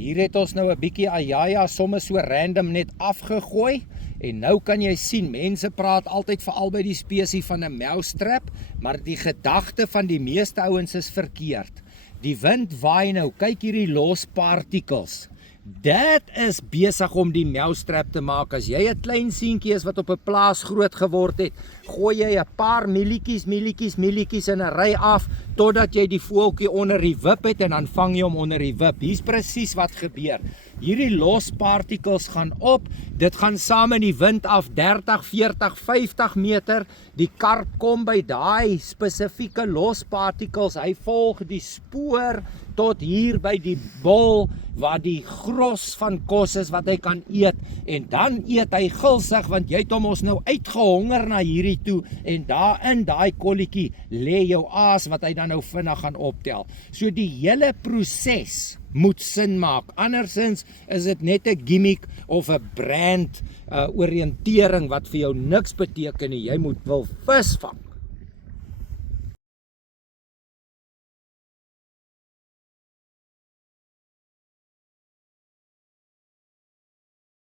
Hier het ons nou 'n bietjie ajaja somme so random net afgegooi. En nou kan jy sien, mense praat altyd veral by die spesie van 'n mousetrap, maar die gedagte van die meeste ouens is verkeerd. Die wind waai nou, kyk hierdie los partikels. Dit is besig om die mousetrap te maak. As jy 'n klein seentjie is wat op 'n plaas groot geword het, gooi jy 'n paar mielietjies in 'n ry af, totdat jy die voeltjie onder die wip het en dan vang jy hom onder die wip. Hier's presies wat gebeur. Hierdie los partikels gaan op, dit gaan saam in die wind af 30, 40, 50 meter. Die karp kom by daai spesifieke los partikels, hy volg die spoor tot hier by die bol, waar die gros van kos is wat hy kan eet, en dan eet hy gulsig, want jy het hom ons nou uitgehonger na hierdie toe, en daar in daai kolletjie lê jou aas wat hy dan nou vinnig gaan optel. So die hele proses moet sin maak, andersins is dit net 'n gimmick of 'n brand oriëntering wat vir jou niks beteken nie. Jy moet wil vis vang.